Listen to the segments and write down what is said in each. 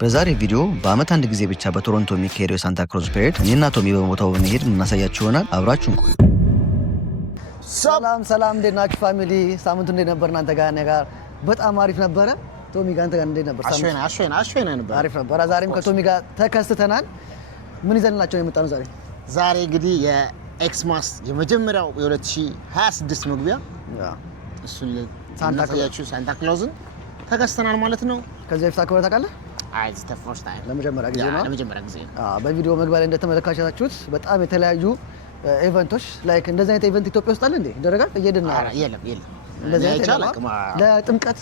በዛሬ ቪዲዮ በአመት አንድ ጊዜ ብቻ በቶሮንቶ የሚካሄደው የሳንታ ክሎዝ ፔሬድ እኔና ቶሚ በቦታው በመሄድ እናሳያችሁ ይሆናል። አብራችሁን ቆዩ። ሰላም እንዴት ናችሁ ፋሚሊ? ሳምንቱ እንዴት ነበር እናንተ ጋር? በጣም አሪፍ ነበረ። ቶሚ ጋር አንተ ጋር እንዴት ነበር? አሽወና ነበር። አሪፍ ነበር። ዛሬም ከቶሚ ጋር ተከስተናል። ምን ይዘንላችሁ የመጣነው ዛሬ እንግዲህ የኤክስማስ የመጀመሪያው የ2026 መግቢያ እሱን ሳንታ ክሎዝን ተከስተናል ማለት ነው። ከዚህ በፊት አክብረህ ታውቃለህ? አይ ፈርስት ታይም ለመጀመሪያ ጊዜ ነው። ለመጀመሪያ ጊዜ ነው። በቪዲዮ መግቢያ ላይ እንደተመለከታችሁት በጣም የተለያዩ ኢቨንቶች ላይክ እንደዚህ አይነት ኢቨንት ኢትዮጵያ ውስጥ አለ እንዴ? ይደረጋል? እየደና የለም እንደዚህ አይነት ለጥምቀት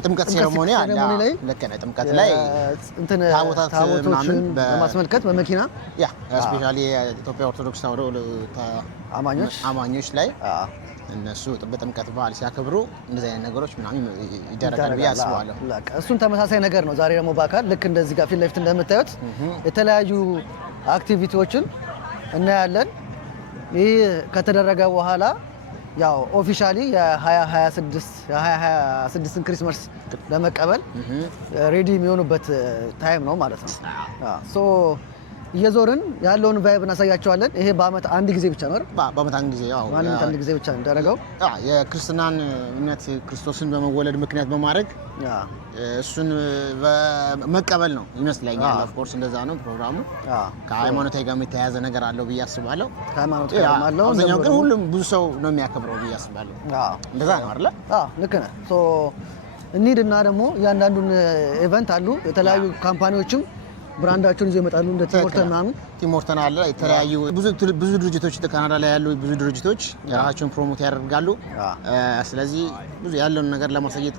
ጥምቀት ሴሬሞኒ አለ። ልክ ነው። ጥምቀት ላይ እንትን ታቦቶችን በማስመልከት በመኪና ስፔሻሊ የኢትዮጵያ ኦርቶዶክስ ተዋሕዶ አማኞች ላይ እነሱ በጥምቀት በዓል ሲያከብሩ እንደዚህ አይነት ነገሮች ምናምን ይደረጋል ብዬ አስባለሁ። እሱን ተመሳሳይ ነገር ነው ዛሬ ደግሞ በአካል ልክ እንደዚህ ጋር ፊት ለፊት እንደምታዩት የተለያዩ አክቲቪቲዎችን እናያለን። ይህ ከተደረገ በኋላ ያው ኦፊሻሊ የ2026 ክሪስማስ ለመቀበል ሬዲ የሚሆኑበት ታይም ነው ማለት ነው። ሶ እየዞርን ያለውን ቫይብ እናሳያቸዋለን። ይሄ በአመት አንድ ጊዜ ብቻ ነው አይደል? በአመት አንድ ጊዜ አንድ ጊዜ ብቻ እንደረገው የክርስትናን እምነት ክርስቶስን በመወለድ ምክንያት በማድረግ እሱን መቀበል ነው ይመስለኛል። ኦፍ ኮርስ እንደዛ ነው ፕሮግራሙ። ከሃይማኖታዊ ጋር የተያያዘ ነገር አለው ብዬ አስባለሁ። ከሃይማኖት ጋር አለው። አብዛኛው ግን ሁሉም ብዙ ሰው ነው የሚያከብረው ብዬ አስባለሁ። እንደዛ ነው አይደል? ልክ ነህ። ሶ እንሂድና ደግሞ እያንዳንዱን ኢቨንት አሉ የተለያዩ ካምፓኒዎችም ብራንዳቸውን ይዘው ይመጣሉ። እንደ ቲሞርተን አለ። የተለያዩ ብዙ ድርጅቶች ካናዳ ላይ ያሉ ብዙ ድርጅቶች የራሳቸውን ፕሮሞት ያደርጋሉ። ስለዚህ ብዙ ያለውን ነገር ለማሳየት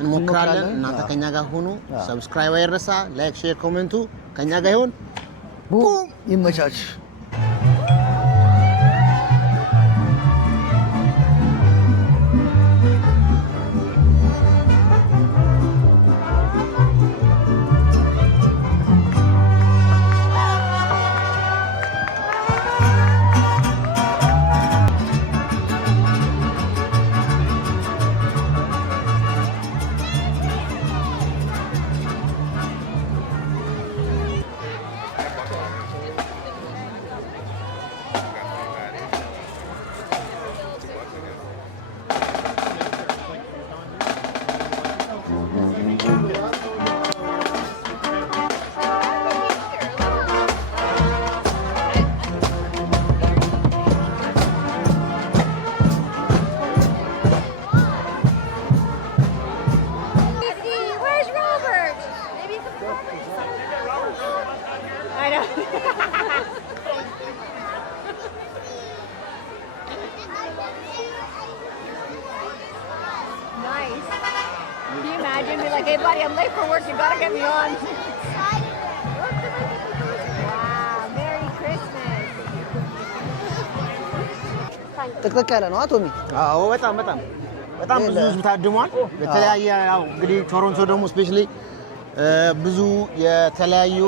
እንሞክራለን። እናንተ ከኛ ጋር ሁኑ። ሰብስክራይብ አይረሳ፣ ላይክ፣ ሼር፣ ኮሜንቱ ከኛ ጋር ይሁን። ቡም ይመቻች። Imagine be like, hey buddy, I'm late for work, you gotta get me on. Wow, Merry Christmas. ጥቅጥቅ ያለ ነው ቶሚ? አዎ በጣም ብዙ ህዝብ ታድሟል። በተለያየ ያው እንግዲህ ቶሮንቶ ደግሞ ስፔሻሊ ብዙ የተለያዩ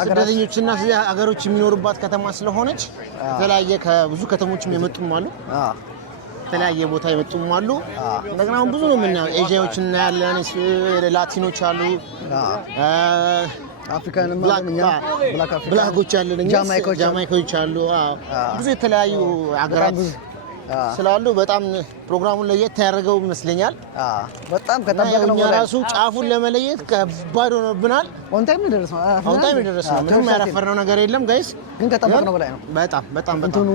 ስደተኞችና ሀገሮች የሚኖሩባት ከተማ ስለሆነች የተለያየ ከብዙ ከተሞችም የመጡም አሉ። የተለያየ ቦታ የመጡም አሉ። እንደገና ብዙ ነው የምናየው። ኤዥያዎችን እናያለን፣ ላቲኖች አሉ፣ አፍሪካንም ብላኮች አሉ፣ ጃማይኮች አሉ። ብዙ የተለያዩ ሀገራት ስላሉ በጣም ፕሮግራሙን ለየት ያደርገው ይመስለኛል። በጣም ከጠበቅነው በላይ ራሱ ጫፉን ለመለየት ከባድ ሆኖብናል። ኦን ታይም ደረስነው። ምንም ያረፈርነው ነገር የለም ጋይስ፣ ግን ከጠበቅነው በላይ ነው። በጣም እንትኑ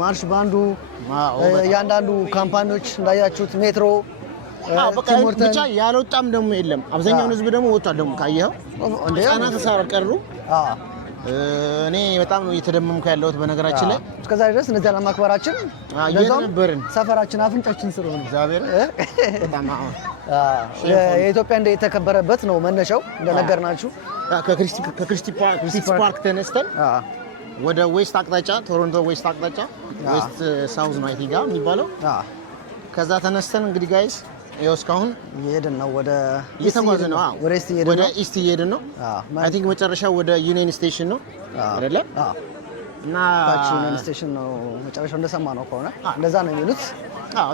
ማርሽ ባንዱ እያንዳንዱ ካምፓኒዎች እንዳያችሁት ሜትሮ ብቻ ያልወጣም ደግሞ የለም። አብዛኛውን ህዝብ ደግሞ ወጥቷል። ደግሞ ካየኸው ህጻናት ተሳቀሩ። እኔ በጣም ነው እየተደመምኩ ያለሁት በነገራችን ላይ እስከዛ ድረስ እነዚያ ለማክበራችን እየነበርን ሰፈራችን አፍንጫችን ስሩ ነው። እግዚአብሔር በጣም የኢትዮጵያ እንደ የተከበረበት ነው መነሻው እንደነገርናችሁ ከክሪስቲ ፓርክ ተነስተን ወደ ዌስት አቅጣጫ ቶሮንቶ ዌስት አቅጣጫ ዌስት ሳውዝ ነው አይቲጋ የሚባለው። ከዛ ተነስተን እንግዲህ ጋይስ ይኸው እስካሁን እየሄድን ነው። ወደ ኢስት እየሄድን ነው። አይ ቲንክ መጨረሻው ወደ ዩኒየን ስቴሽን ነው አይደለ? እና ታች ዩኒየን ስቴሽን ነው መጨረሻው እንደሰማ ነው ከሆነ እንደዛ ነው የሚሉት።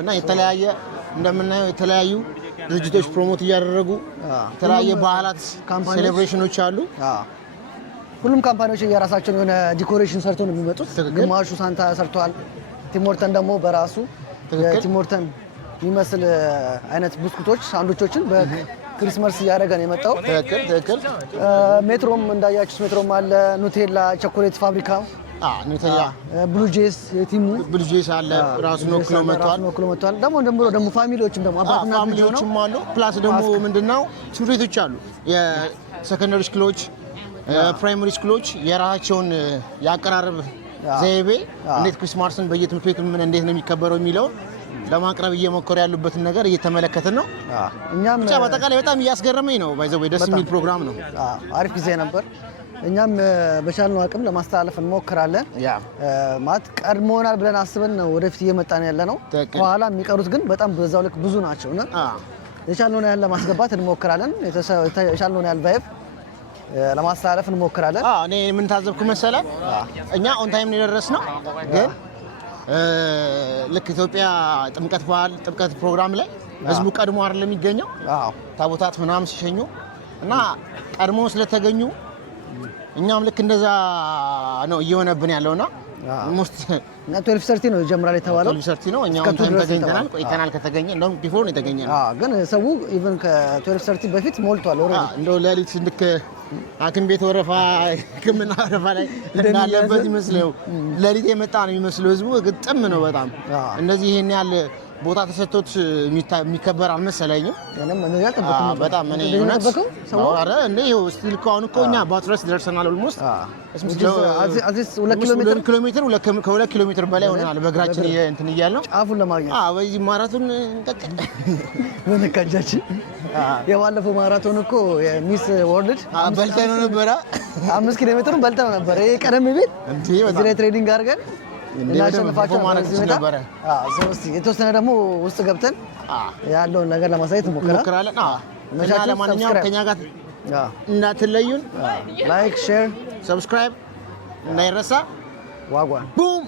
እና የተለያየ እንደምናየው የተለያዩ ድርጅቶች ፕሮሞት እያደረጉ የተለያየ በዓላት ሴሌብሬሽኖች አሉ። ሁሉም ካምፓኒዎች የራሳቸውን የሆነ ዲኮሬሽን ሰርተው ነው የሚመጡት። ግማሹ ሳንታ ሰርተዋል። ቲሞርተን ደግሞ በራሱ ቲሞርተን የሚመስል አይነት ብስኩቶች ሳንዶቾችን በክሪስማስ እያደረገ ነው የመጣው። ትክክል። ሜትሮም እንዳያችሁት ሜትሮም አለ። ኑቴላ ቾኮሌት ፋብሪካ ኑቴላ፣ ብሉጄስ የቲሙ ብሉጄስ አለ ራሱን ወክሎ መጥቷል። ደግሞ ፋሚሊዎችም ደግሞ አባትና ፋሚሊዎችም አሉ። ፕላስ ደግሞ ምንድነው ትምህርት ቤቶች አሉ። የሰከንደሪ ስኩሎች፣ ፕራይመሪ ስኩሎች የራሳቸውን ያቀራረብ ዘይቤ እንዴት ክሪስማስን በየትምህርት ቤቱ ምን እንዴት ነው የሚከበረው የሚለው ለማቅረብ እየሞከሩ ያሉበትን ነገር እየተመለከትን ነው። እኛም ብቻ በአጠቃላይ በጣም እያስገረመኝ ነው። ባይዘው ደስ የሚል ፕሮግራም ነው። አሪፍ ጊዜ ነበር። እኛም በቻልነው አቅም ለማስተላለፍ እንሞክራለን። ማለት ቀድሞናል ብለን አስበን ነው ወደፊት እየመጣን ያለ ነው። በኋላ የሚቀሩት ግን በጣም በዛው ልክ ብዙ ናቸው እና የቻልነውን ያህል ለማስገባት እንሞክራለን። የቻልነውን ያህል ቫይብ ለማስተላለፍ እንሞክራለን። እኔ ምን ታዘብኩ መሰለህ? እኛ ኦን ታይም ነው የደረስነው፣ ግን ልክ ኢትዮጵያ ጥምቀት ፕሮግራም ላይ ህዝቡ ቀድሞ አይደለም የሚገኘው ታቦታት ምናምን ሲሸኙ እና ቀድሞ ስለተገኙ እኛም ልክ እንደዛ ነው እየሆነብን ያለውና ሞስት 12:30 ነው ይጀምራል የተባለው። 12:30 ነው። እኛም ታይም ተገኝተናል፣ ቆይተናል። ከተገኘ እንደውም ቢፎር ነው የተገኘነው። ግን ሰው ኢቭን ከ12:30 በፊት ሞልቷል። ኦሬዲ እንደው ሌሊት ልክ ሐኪም ቤት ወረፋ ሕክምና ወረፋ ላይ እንዳለበት ይመስለው ሌሊት የመጣ ነው የሚመስለው። ህዝቡ ግጥም ነው በጣም እንደዚህ ይሄን ያህል ቦታ ተሰጥቶት የሚከበር አልመሰለኝም። በጣም እኔ እውነት አረ እንዴ ስቲል እኮ አሁን እኮ እኛ ባትረስ ደርሰናል። ኦልሞስት 2 ኪሎ ሜትር በላይ ሆነናል በእግራችን እንትን እያልን ነው ጫፉን ለማግኘት። በዚህ ማራቶን በነካጃችን የባለፈው ማራቶን እኮ የሚስ ወርልድ በልተነው ነበረ። 5 ኪሎ ሜትሩን በልተነው ነበረ። ይሄ ቀደም ቢል እዚህ ላይ ትሬኒንግ አድርገን እናሸንፋቸው ነበር። የተወሰነ ደግሞ ውስጥ ገብተን ያለውን ነገር ለማሳየት እንሞክራለን። ለማንኛውም ከኛ ጋር እንዳትለዩን፣ ላይክ፣ ሼር፣ ሰብስክራይብ እንዳይረሳ። ዋጓን ቡም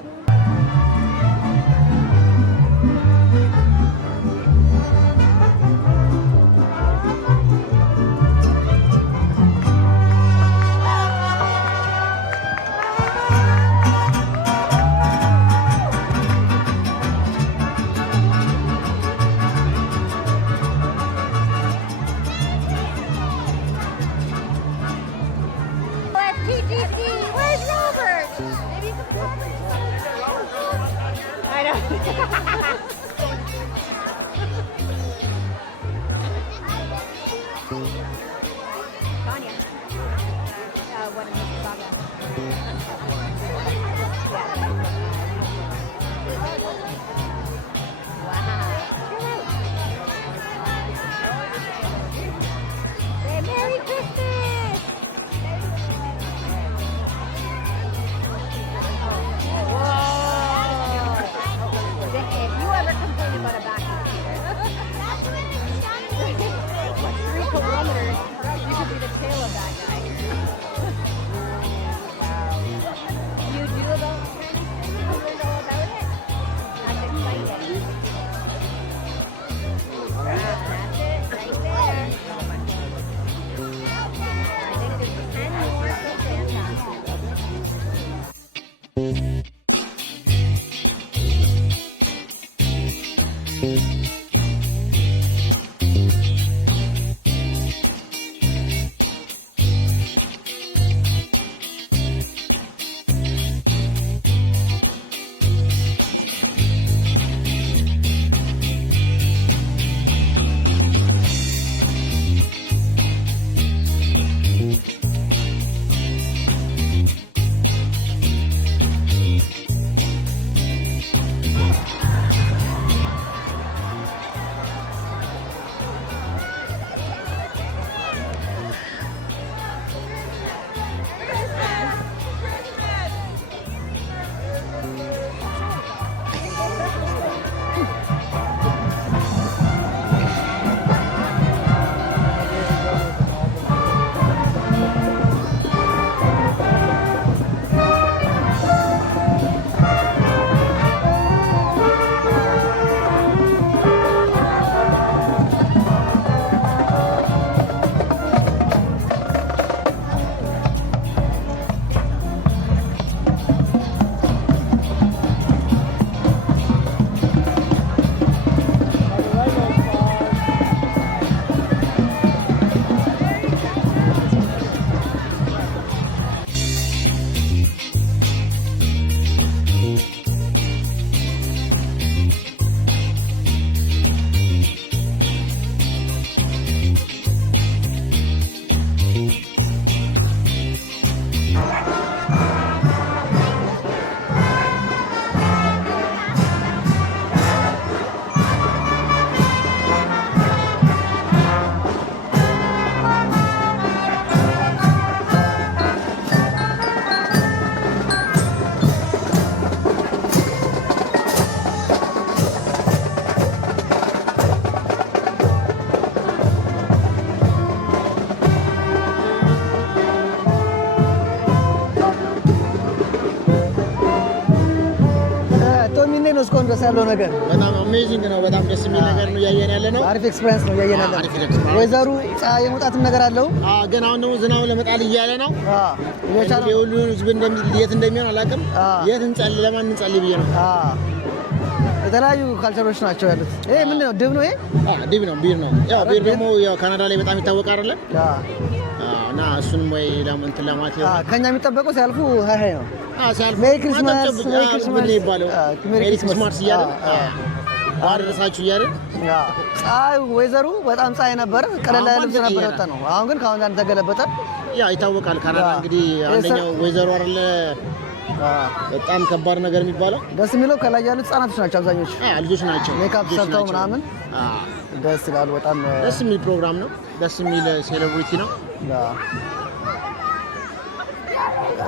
If you ever ድረስ ያለው ነገር በጣም አሜዚንግ ነው። በጣም ደስ የሚል ነገር ነው ያየን ያለ ነው። አሪፍ ኤክስፒሪየንስ ነው ያየን ያለ ነው። ወይዘሩ ፀሐይ የመውጣትም ነገር አለው። ግን አሁን ደግሞ ዝናቡ ለመጣል እያለ ነው። የሁሉ ህዝብ የት እንደሚሆን አላውቅም። የት እንጸልይ፣ ለማን እንጸልይ ብዬ ነው። የተለያዩ ካልቸሮች ናቸው ያሉት። ይሄ ምንድን ነው? ድብ ነው ይሄ? ድብ ነው፣ ቢር ነው። ያው ቢር ደግሞ ያው ካናዳ ላይ በጣም ይታወቃል አይደለ? እና እሱንም ወይ እንትን ለማለት ይሆናል። ከኛ የሚጠበቀው ሲያልፉ ሃይ ነው። ሲያልፉ ሜሪ ክሪስማስ ይባለው ሜሪ ክሪስማስ እያለ አደረሳችሁ እያለ ፀሐዩ ወይዘሩ በጣም ፀሐይ ነበር። ቀለል ያለ ልብስ ነበር ወጣ ነው። አሁን ግን ከአሁን ጋር ተገለበጠ። ያው ይታወቃል ካናዳ እንግዲህ አንደኛው ወይዘሩ አይደለ? በጣም ከባድ ነገር የሚባለው ደስ የሚለው ከላይ ያሉት ህጻናቶች ናቸው። አብዛኞቹ ልጆች ናቸው። ሜካፕ ሰርተው ምናምን ደስ ይላሉ። በጣም ደስ የሚል ፕሮግራም ነው። ደስ የሚል ሴሌብሪቲ ነው።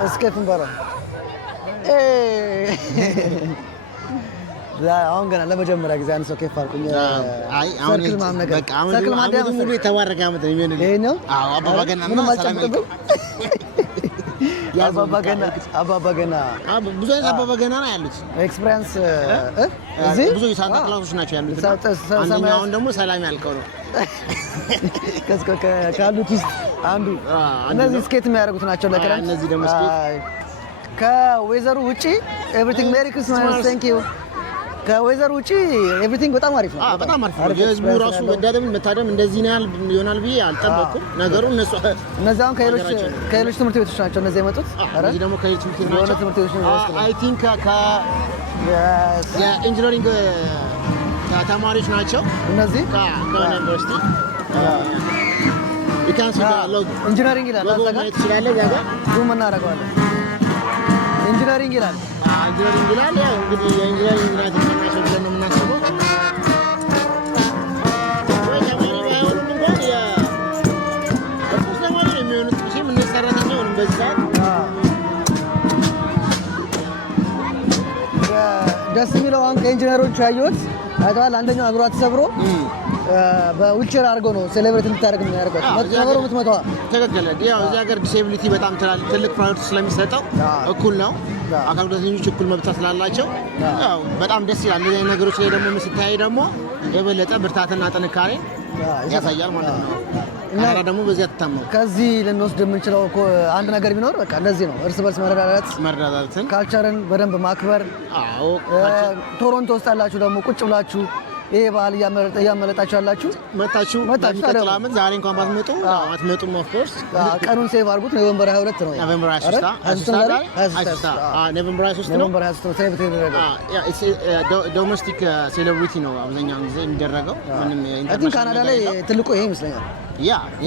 እስኬፕ እንበራ አሁን ገና ለመጀመሪያ ጊዜ አንድ ሰው ኬፍ አልኩኝ። ሰርክል ምናምን ነገር ሰርክል ማዲያ ሙሉ የተባረከ ዓመት ነው የሚሆንልኝ። ይሄ ነው አባባ ገና እና ሰላም አለይኩም። አባባ ገና ብዙ አይነት አባባ ገና ነው ያሉት። ኤክስፒሪየንስ እዚህ ብዙ ሳንታ ክላሶች ናቸው ያሉት። አንደኛው ደግሞ ሰላም ያልከው ነው ካሉት ውስጥ አንዱ። እነዚህ ስኬት የሚያደርጉት ናቸው ለክረምት። እነዚህ ደግሞ ስኬት ከዌዘሩ ውጪ ኤቭሪቲንግ ሜሪ ክሪስማስ ቴንክ ዩ። ከዌዘሩ ውጪ ኤቭሪቲንግ በጣም አሪፍ ነው። በጣም አሪፍ ነው። የህዝቡ ራሱ መታደም እንደዚህ ነው ይሆናል ብዬ አልጠበቅኩም። ነገሩ እነዚህ አሁን ከሌሎች ትምህርት ቤቶች ናቸው እነዚህ የመጡት። እነዚህ ደግሞ ከሌሎች ትምህርት ቤቶች ናቸው። አይ ቲንክ የኢንጂነሪንግ ተማሪዎች ናቸው እነዚህ ከሆነ ዩኒቨርሲቲ ኢንጂነሪንግ ይላል። ዙም እናደርገዋለን። ኢንጂነሪንግ ይላል። ኢንጂነሪንግ ይላል። ያው እንግዲህ የኢንጂነሪንግ ናት የሚያሰው ብለን ነው የምናስበው። ወይ ተማሪ ባይሆኑም እንኳን ተማሪ ነው የሚሆኑት። ምን ሰራተኛ ሆኑም በዚህ ሰዓት ደስ የሚለው አሁን ከኢንጂነሮቹ ያየሁት አይተዋል። አንደኛው እግሯ ተሰብሮ በዊልቸር አድርገው ነው ሴሌብሬት እንድታደርግ የሚያደርገው። ተሰብሮ የምትመጣዋ ትክክል። ያው እዚህ ሀገር ዲሴቢሊቲ በጣም ትልቅ ፕራዮሪቲ ስለሚሰጠው እኩል ነው። አካል ጉዳተኞች እኩል መብት ስላላቸው ያው በጣም ደስ ይላል። እንደዚህ ነገሮች ላይ ደግሞ ስታይ ደግሞ የበለጠ ብርታትና ጥንካሬ ያሳያል ማለት ነው። ካናዳ ደግሞ በዚህ አትታመም። ከዚህ ልንወስድ የምንችለው አንድ ነገር ቢኖር በቃ እንደዚህ ነው። እርስ በርስ መረዳዳትን፣ ካልቸርን በደንብ ማክበር። ቶሮንቶ ውስጥ ያላችሁ ደግሞ ቁጭ ብላችሁ ይሄ ባህል እያመለጣችሁ ያላችሁ መጣችሁ በሚቀጥለው ዓመት ዛሬ እንኳን ባትመጡ አትመጡም። ኦፍ ኮርስ ቀኑን ሴቭ አድርጉት። ኖቬምበር 22 ነው። ኖቬምበር 23 ነው ሴቭ የተደረገው። ዶሜስቲክ ሴሌብሪቲ ነው አብዛኛውን ጊዜ የሚደረገው። ምንም ኢንተርናሽናል ካናዳ ላይ ትልቁ ይሄ ይመስለኛል።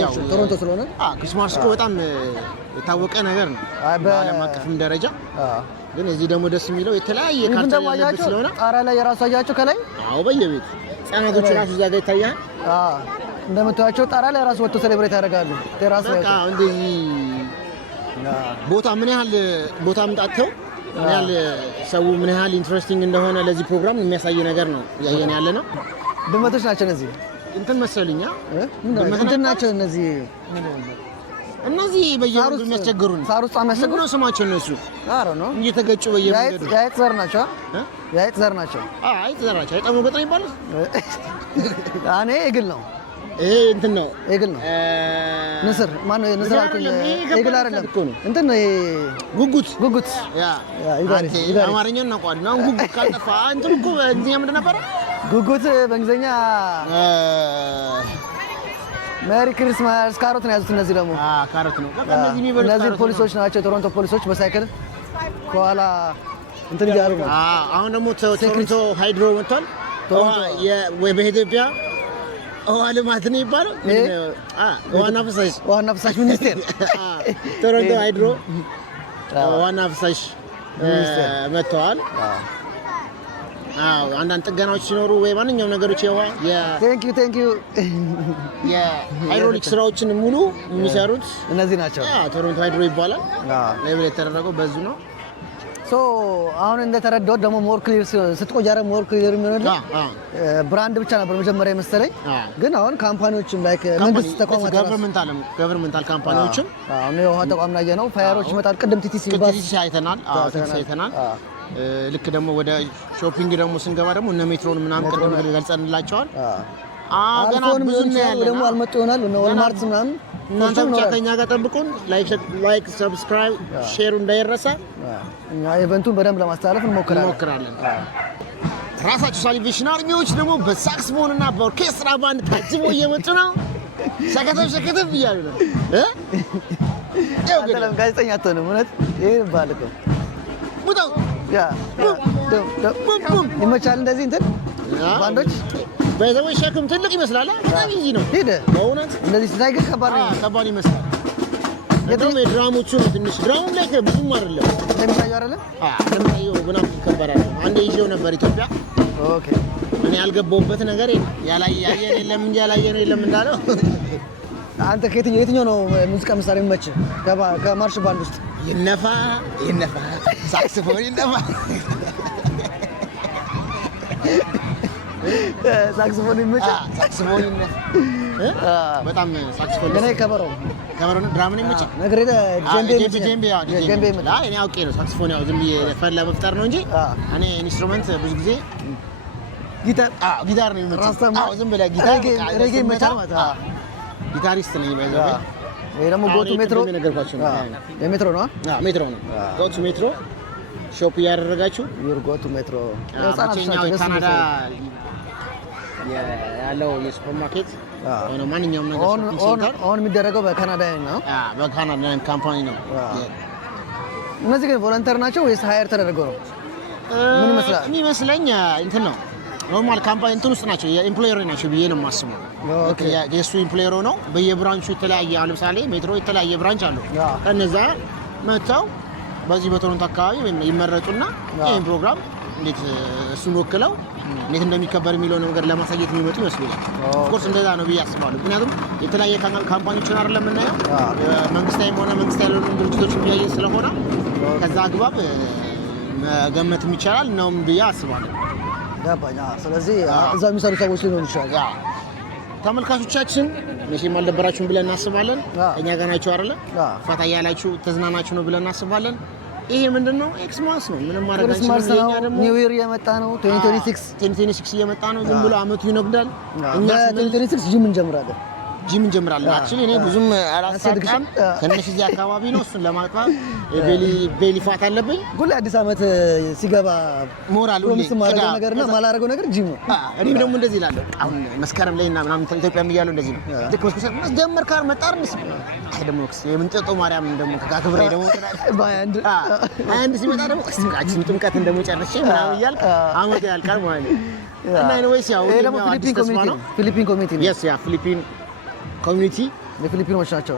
ያው ቶሮንቶ ስለሆነ ክሪስማስ እኮ በጣም የታወቀ ነገር ነው በዓለም አቀፍም ደረጃ። ግን እዚህ ደግሞ ደስ የሚለው የተለያየ ካልቸር ያለበት ስለሆነ ጣራ ላይ የራሱ አያቸው ከላይ በየቤቱ ህጻናቶች ራሱ እዛ ጋር ይታያል። እንደምታዩቸው ጣራ ላይ ራሱ ወጥቶ ሴሌብሬት ያደርጋሉ። ቴራስ ላይ እንደዚህ ቦታ ምን ያህል ቦታ አምጣተው ምን ያህል ሰው ምን ያህል ኢንትረስቲንግ እንደሆነ ለዚህ ፕሮግራም የሚያሳይ ነገር ነው እያየን ያለ ነው። ድመቶች ናቸው እነዚህ እንትን መሰሉኛ እንትን ናቸው እነዚህ በየወሩ የሚያስቸግሩን ሳር ውስጥ የሚያስቸግሩ ነው ስማቸው እነሱ ነው እየተገጩ በየመንገዱ የአይጥ ዘር ናቸው። የአይጥ ዘር ናቸው። አይጥ ዘር ናቸው። አይጥ ሞገጥ ነው ይባላል። እኔ እግል ነው። ይሄ እንትን ነው እግል ነው። ንስር ማነው? ንስር አልኩኝ። እግል አይደለም እንትን ነው። ይሄ ጉጉት አማርኛውን እናውቀዋለን። አሁን ጉጉት ካልጠፋ እንትን እኮ በእንግሊዝኛ ምንድን ነበረ? ጉጉት በእንግሊዝኛ ሜሪ ክሪስማስ። ካሮት ነው ያዙት። እነዚህ ደግሞ ካሮት ነው። እነዚህ ፖሊሶች ናቸው፣ የቶሮንቶ ፖሊሶች በሳይክል ከኋላ እንትን እያሉ ነው። አሁን ደግሞ ቶሮንቶ ሃይድሮ መጥቷል። ወይ በኢትዮጵያ ውሃ ልማት ነው ይባላል። ዋና ፍሳሽ ሚኒስቴር ቶሮንቶ ሃይድሮ ዋና ፍሳሽ መጥተዋል። አንዳንድ ጥገናዎች ሲኖሩ ወይ ማንኛውም ነገሮች ቴንክ ዩ የሃይድሮሊክ ስራዎችን ሙሉ የሚሰሩት እነዚህ ናቸው። ቶሮንቶ ሃይድሮ ይባላል። ሌብል የተደረገው በዙ ነው። አሁን እንደተረዳሁት ደግሞ ሞር ክሊር ስትቆይ አይደል ሞር ክሊር የሚሆንልህ ብራንድ ብቻ ነበር መጀመሪያ የመሰለኝ። ግን አሁን ካምፓኒዎችም ላይክ መንግስት ተቋማት ገቨርንመንታል ካምፓኒዎችም አሁን የውሃ ተቋም ላይ ነው ፋየሮች ይመጣል። ቅድም ቲቲሲ አይተናል። ልክ ደግሞ ወደ ሾፒንግ ደግሞ ስንገባ ደግሞ እነ ሜትሮን ምናምን ቅድም ገልጸንላቸዋል። ገና ብዙ ነው ያለው ደግሞ አልመጡ ይሆናል እነ ወልማርት ምናምን እናንተ ብቻ ከኛ ጋር ጠብቁን። ላይክ ሰብስክራይብ ሼር እንዳይረሳ። እኛ ኢቨንቱን በደንብ ለማስተላለፍ እንሞክራለን። ራሳቸው ሳሊቬሽን አርሚዎች ደግሞ በሳክስፎን እና በኦርኬስትራ ባንድ ታጅበው እየመጡ ነው። ሸከተፍ እያሉ ነው። አንተም ጋዜጠኛ አትሆንም እውነት ይሄን ባልከ ሙታው ይመቻል እንደዚህ እንትን ባንዶች በዛው ሸክም ትልቅ ይመስላል። በጣም ይዚ ነው ሄደ በእውነት እንደዚህ ስታይ ግን ከባድ ይመስላል። የድራም የድራሞቹ ነው ትንሽ ድራሙ ላይ ብዙም አይደለም እንደሚታየው አይደለም። እንደሚታየው በጣም ይከበራል። አንዴ ይዤው ነበር ኢትዮጵያ። ኦኬ እኔ ያልገባሁበት ነገር ያላየን የለም እንጂ ያላየን የለም እንዳለው። አንተ የትኛው ነው ሙዚቃ መሳሪያ የሚመችህ ከማርሽ ባንድ ውስጥ? ይነፋ ሳክስፎን ይነፋ ሳክስፎን ይመችህ? ሳክስፎን ይነፋ በጣም ሳክስፎን ለኔ ከበሮ ነው ድራም ነው የሚመችህ ነገር ጀምቤ እኔ አውቄ ነው ሳክስፎን ያው ዝም ብዬ ፈን ለመፍጠር ነው እንጂ እኔ ኢንስትሩመንት ብዙ ጊዜ ጊታር ነው የሚመችህ። ዝም ብለህ ጊታር ሬጌ ይመችሃል ማለት ነው። ጊታሪስት ነኝ ባይዘው ወይ ደግሞ ጎቱ ሜትሮ ነገርኳችሁ ነው። የሜትሮ ነው ሜትሮ ነው ጎቱ ሜትሮ ሾፕ ያደረጋችሁ ዩር ጎቱ ሜትሮ ብቸኛው የካናዳ ያለው የሱፐር ማርኬት ነው። ማንኛውም ነገር ኦን የሚደረገው በካናዳ ነው። በካናዳ ካምፓኒ ነው። እነዚህ ግን ቮለንተር ናቸው ወይስ ሃየር ተደረገው ነው? ምን ይመስላል? የሚመስለኝ እንትን ነው ኖርማል ካምፓኒ እንትን ውስጥ ናቸው የኤምፕሎየር ናቸው ብዬ ነው የማስበው። የእሱ ኤምፕሎየር ነው። በየብራንቹ የተለያየ አሁን ለምሳሌ ሜትሮ የተለያየ ብራንች አለው። ከነዛ መጥተው በዚህ በቶሮንቶ አካባቢ ይመረጡና ይህን ፕሮግራም እንዴት እሱን ወክለው እንዴት እንደሚከበር የሚለው ነገር ለማሳየት የሚመጡ ይመስሉኛል። ኦፍኮርስ እንደዛ ነው ብዬ አስባለሁ። ምክንያቱም የተለያየ ካምፓኒዎችን አይደለም የምናየው መንግስታዊም ሆነ መንግስታዊ ያልሆኑ ድርጅቶች እያየ ስለሆነ ከዛ አግባብ መገመት ይቻላል ነውም ብዬ አስባለሁ። ገባኝ። ስለዚህ እዛ የሚሰሩ ሰዎች ሊሆኑ ይችላሉ። ተመልካቾቻችን መቼም አልደበራችሁም ብለን እናስባለን። እኛ ጋር ናችሁ አይደለ? ፈታ ያላችሁ ተዝናናችሁ ነው ብለን እናስባለን። ይሄ ምንድነው ኤክስማስ ነው። ምንም ማድረግ አይችልም። ኒው ይር እየመጣ ነው። 2026 እየመጣ ነው። ዝም ብሎ አመቱ ይነጉዳል። እኛ 2026 ጂም እንጀምራለን። አክቹሊ እኔ ብዙም አላሳካም። ትንሽ እዚህ አካባቢ ነው እሱን ለማጥፋት ቤሊ ፋት አለብኝ። ሁሌ አዲስ አመት ሲገባ ሞራል ሁሌ ማላረገው ነገርና ማላረገው ነገር ጂም ነው። እኔም ደግሞ እንደዚህ እላለሁ። አሁን መስከረም ላይ እና ምናምን ኢትዮጵያም እያለሁ እንደዚህ ነው። ልክ መስከረም ካር መጣር አይ ደግሞ የምንጠጦ ማርያም ደግሞ ከጋክብሬ ደግሞ አንድ ሲመጣ ደግሞ አዲስ ጥምቀት እንደመጨረሻ ምናምን እያልኩ አመት ያልቃል ማለት ነው። እና ኤኒዌይስ ያው ደግሞ ፊሊፒን ኮሚኒቲ ነው። ያ ፊሊፒን ኮሚኒቲ የፊሊፒኖች ናቸው።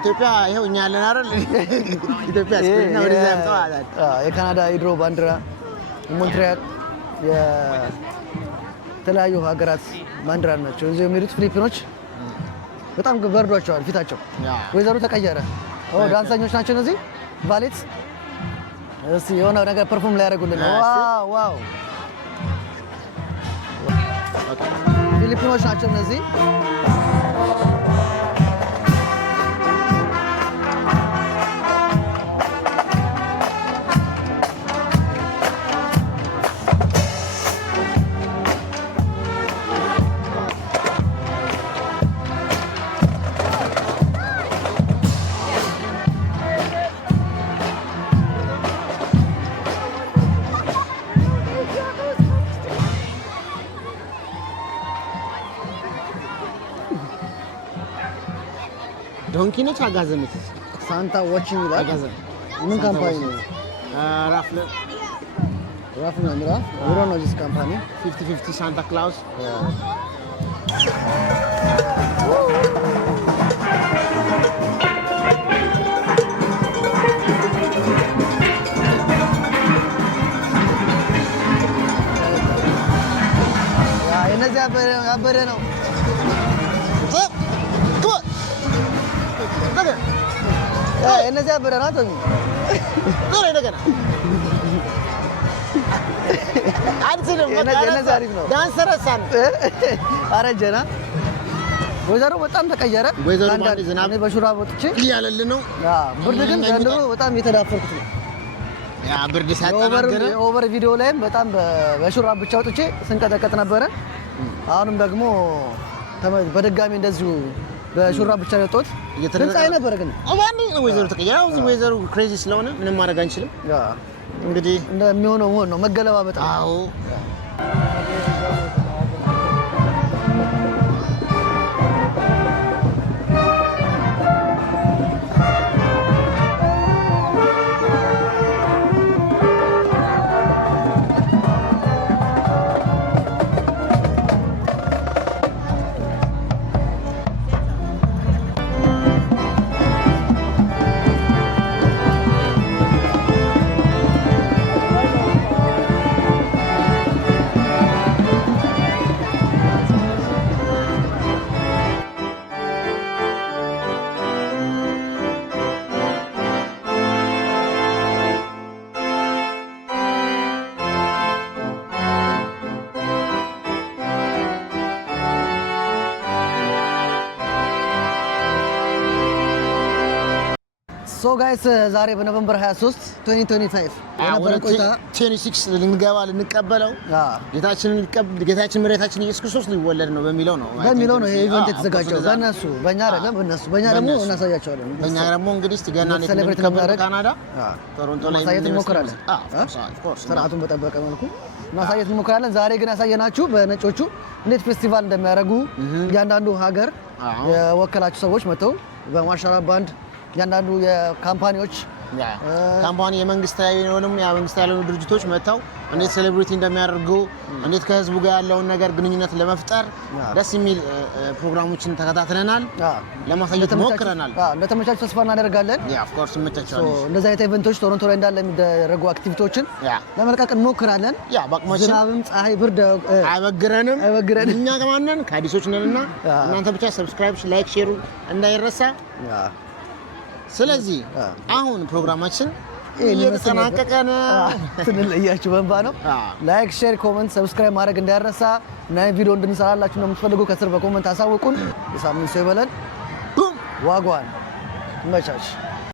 ኢትዮጵያ ይሄው እኛ ያለን አይደል? ኢትዮጵያ ስፔንና ወደዛ ያምጣው አላት። የካናዳ የድሮ ባንዲራ ሞንትሪያል የተለያዩ ሀገራት ባንዲራ ናቸው እዚህ የሚሄዱት ፊሊፒኖች። በጣም በርዷቸዋል ፊታቸው። ወይዘሮ ተቀየረ። ዳንሰኞች ናቸው እነዚህ ባሌት። እስቲ የሆነ ነገር ፐርፎርም ላይ ያደርጉልን። ዋው ፊሊፒኖች ናቸው እነዚህ። ዶንኪ ነች አጋዘን ነች። ሳንታ ዋቺንግ ይላል። አጋዘን ምን ካምፓኒ ነው? ራፍለ ነው ሚራ ነው this company 50-50 ሳንታ ክላውስ እነዚህ ያበደ ነው። እነዚህ ያበደ ነው። አቶኝ እንደገና አንቺንም እነዚህ አሪፍ ነው። ዳንሰረሳን አረጀና ወይዘሮ በጣም ተቀየረ። ወይዘሮ ማለት ዝናብ በሹራብ ወጥቼ እያለልን ነው። ብርድ ግን ዘንድሮ በጣም የተዳፈርኩት ነው። ያ ብርድ ሲያጠናገረ ኦቨር ቪዲዮ ላይም በጣም በሹራብ ብቻ ወጥቼ ስንቀጠቀጥ ነበረ። አሁንም ደግሞ በድጋሚ እንደዚሁ በሹራብ ብቻ ወጥቶት ትንሳኤ ነበር። ግን አማን ወይዘሮ ተቀየራው እዚህ ወይዘሮ ክሬዚ ስለሆነ ምንም ማድረግ አንችልም። እንግዲህ እንደሚሆነው ሆኖ ነው መገለባበጥ። አዎ ሶ ጋይስ ዛሬ በኖቬምበር 23 2025 ወደ 26 ልንገባ ልንቀበለው ጌታችን መድኃኒታችን ኢየሱስ ክርስቶስ ሊወለድ ነው በሚለው ነው ይሄ ኢቨንት የተዘጋጀው። በእኛ አይደለም በእነሱ በእኛ ደግሞ እናሳያቸዋለን። በእኛ ደግሞ እንግዲህ እስቲ ገና ነው የሚከበረው ካናዳ ቶሮንቶ ላይ ማሳየት እንሞክራለን። ስርዓቱን በጠበቀ መልኩ ማሳየት እንሞክራለን። ዛሬ ግን ያሳየናችሁ በነጮቹ እንዴት ፌስቲቫል እንደሚያደርጉ እያንዳንዱ ሀገር የወከላቸው ሰዎች መጥተው በማርሻል ባንድ እያንዳንዱ የካምፓኒዎች ካምፓኒ የመንግስታዊ የሆኑም የመንግስታዊ ያልሆኑ ድርጅቶች መጥተው እንዴት ሴሌብሪቲ እንደሚያደርጉ እንዴት ከህዝቡ ጋር ያለውን ነገር ግንኙነት ለመፍጠር ደስ የሚል ፕሮግራሞችን ተከታትለናል። ለማሳየት ሞክረናል። እንደተመቻችሁ ተስፋ እናደርጋለን። ኦፍ ኮርስ እንመቻቻለን። እንደዚህ አይነት ኢቨንቶች ቶሮንቶ ላይ እንዳለ የሚደረጉ አክቲቪቲዎችን ለመልቀቅ እንሞክራለን። ዝናብም ፀሐይ ብርድ አይበግረንም። እኛ ከማንን ከአዲሶች ነንና እናንተ ብቻ ሰብስክራይብ፣ ላይክ፣ ሼሩ እንዳይረሳ። ስለዚህ አሁን ፕሮግራማችን እየተጠናቀቀ ነው። ትንለያችሁ በእንባ ነው። ላይክ፣ ሼር፣ ኮመንት፣ ሰብስክራይብ ማድረግ እንዳይረሳ። እና ቪዲዮ እንድንሰራላችሁ ነው የምትፈልጉ ከስር በኮመንት አሳውቁን። የሳምንት ሰው ይበለን። ዋጓን ይመቻች።